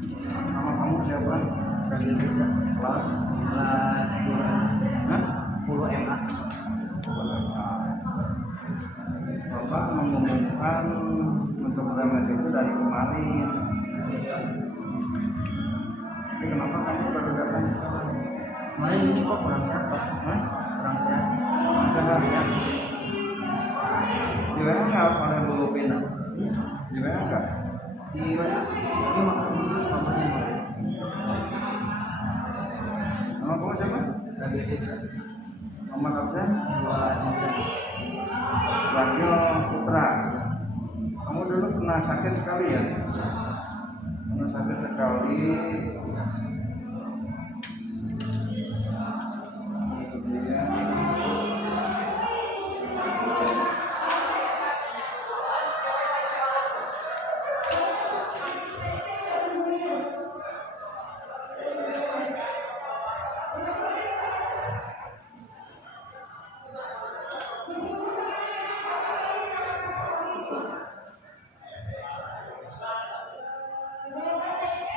Nama kamu siapa? Dari Jogja. Kelas? Kelas 10 MA. Bapak mengumumkan untuk remet itu dari kemarin. Tapi kenapa kamu baru datang? Kemarin ini kok kurang sehat, Pak? Kurang sehat. Enggak ya. Di WA nggak pada dulu pindah? Di WA nggak? Di mana? Ini makan ini mamanya mau. Nama kamu siapa? Dari Jogja. Muhammad Absen? 2 Wakil Putra. Kamu dulu pernah sakit sekali ya? Pernah sakit sekali.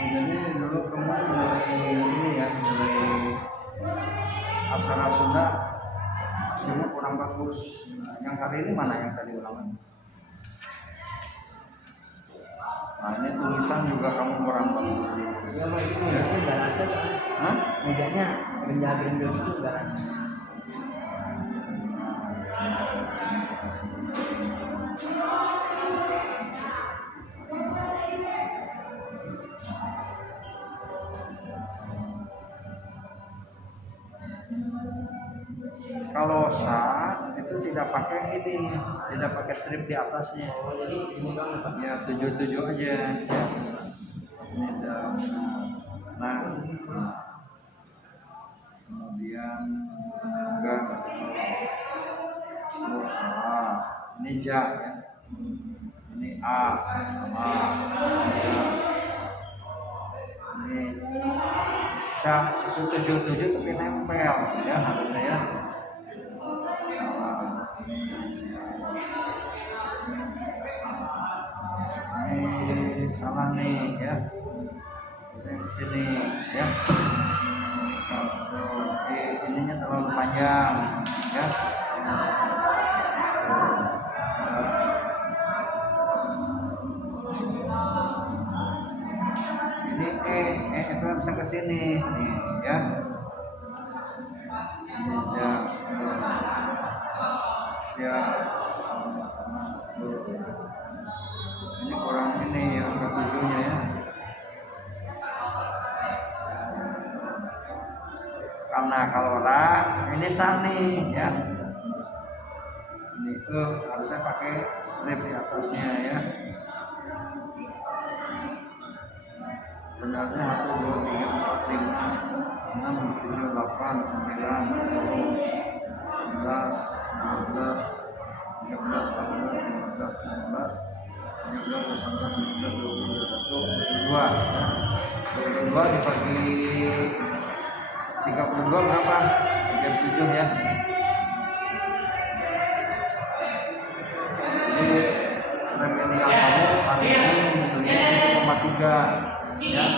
Kemudian jadi dulu kamu mulai ini ya, mulai aksara Sunda hasilnya kurang bagus. Nah, yang hari ini mana yang tadi ulangan? Nah ini tulisan juga kamu kurang bagus. Ya, Pak, itu mejanya nggak ada, Pak. Hah? Mejanya gerinjal-gerinjal gitu nggak ada. Kalau sa itu tidak pakai ini, tidak pakai strip di atasnya. Oh, jadi ini doang ya, Pak? Ya 77 aja. Ya. Ini dah. Nah, kemudian enggak. Oh, salah. Ini ja ya. Ini a sama ya. Ini sya itu 77 tapi nempel ya harusnya ya. Ini salah nih ya. Ini sini ya. Ininya terlalu panjang ya. Ini itu bisa ke sini nih ya. Ini ya. Ini kurang ini yang ketujuhnya ya. Karena kalau ra ini sani ya. Ini harusnya pakai strip di atasnya ya. Benarnya 1, 2, 3, 4, 5, 6, 7, 8, 9, 10, 11, 12, 13, 14, 15, 16, 17, 18, 19, 20, 21, 22 ya. 22 dibagi 32 berapa? 37 ya. Jadi remedial kamu hari ini belinya 1,3 ya.